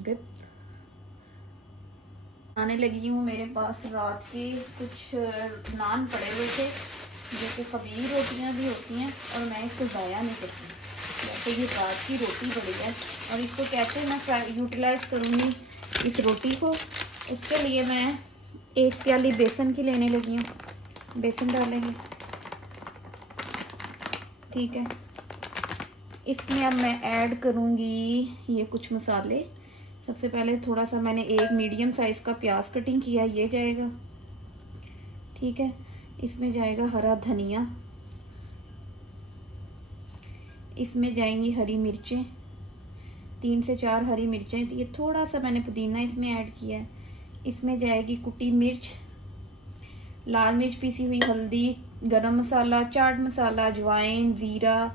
Dip आने लगी हूँ। मेरे पास रात के कुछ नान पड़े हुए थे, जो कि खमीर रोटियाँ भी होती हैं, और मैं इसको ज़ाया नहीं करती। वैसे ये रात की रोटी पड़ी है और इसको कैसे मैं यूटिलाइज करूँगी इस रोटी को, इसके लिए मैं 1 प्याली बेसन की लेने लगी हूँ। बेसन डालेंगे, ठीक है। इसमें अब मैं ऐड करूँगी ये कुछ मसाले। सबसे पहले थोड़ा सा मैंने एक मीडियम साइज़ का प्याज कटिंग किया, ये जाएगा, ठीक है। इसमें जाएगा हरा धनिया, इसमें जाएंगी हरी मिर्चें, 3 से 4 हरी मिर्चें। ये थोड़ा सा मैंने पुदीना इसमें ऐड किया है। इसमें जाएगी कुटी मिर्च, लाल मिर्च पीसी हुई, हल्दी, गरम मसाला, चाट मसाला, अजवाइन, ज़ीरा,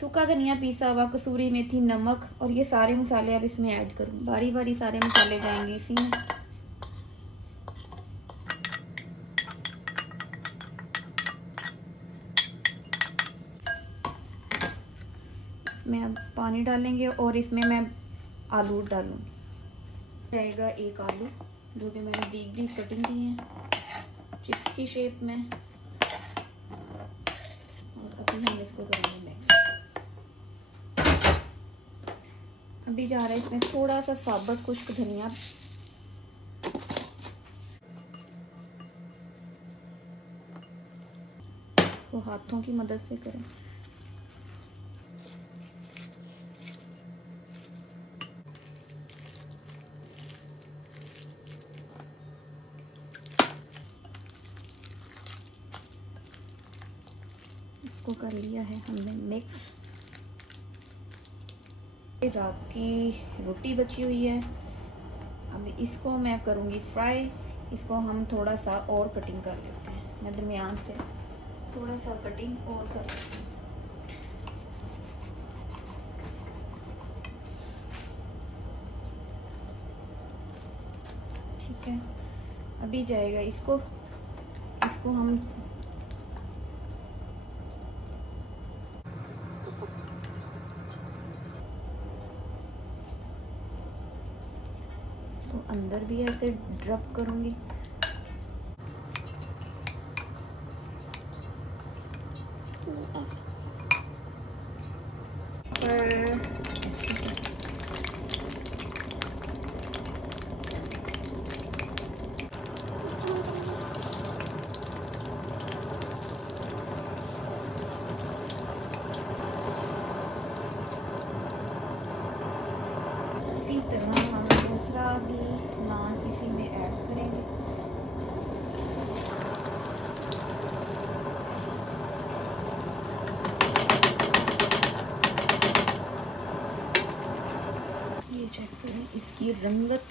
सूखा धनिया पीसा हुआ, कसूरी मेथी, नमक, और ये सारे मसाले अब इसमें ऐड करूँ। बारी बारी सारे मसाले जाएंगे इसी में। इसमें अब पानी डालेंगे और इसमें मैं आलू डालूँगी। जाएगा 1 आलू, जो कि मैंने डीप डीप कटिंग की है चिप्स की शेप में, और अभी हम इसको करेंगे मिक्स। अभी जा रहा है इसमें थोड़ा सा साबुत खुश्क धनिया, तो हाथों की मदद से करें। इसको कर लिया है हमने मिक्स। रात की रोटी बची हुई है, अब इसको मैं करूँगी फ्राई। इसको हम थोड़ा सा और कटिंग कर लेते हैं, मैं दरमियान से थोड़ा सा कटिंग और कर लेते हैं। ठीक है, अभी जाएगा इसको हम तो अंदर भी ऐसे ड्रप करूँगी। इसी तरह हम दूसरा भी नान इसी में ऐड करेंगे। ये चेक करें इसकी रंगत,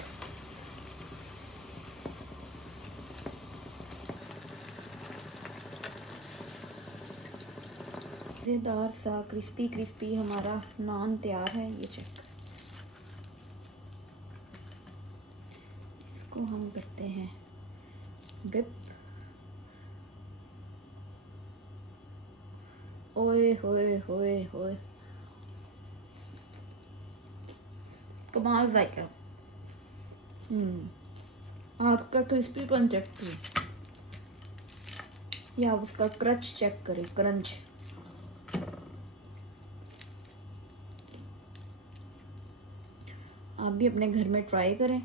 मज़ेदार सा क्रिस्पी क्रिस्पी हमारा नान तैयार है। ये चेक, इसको हम करते हैं डिप। ओए होए होए होए, कमाल जायका। आपका क्रिस्पीपन चेक करें, या उसका क्रंच चेक करें, क्रंच। आप भी अपने घर में ट्राई करें।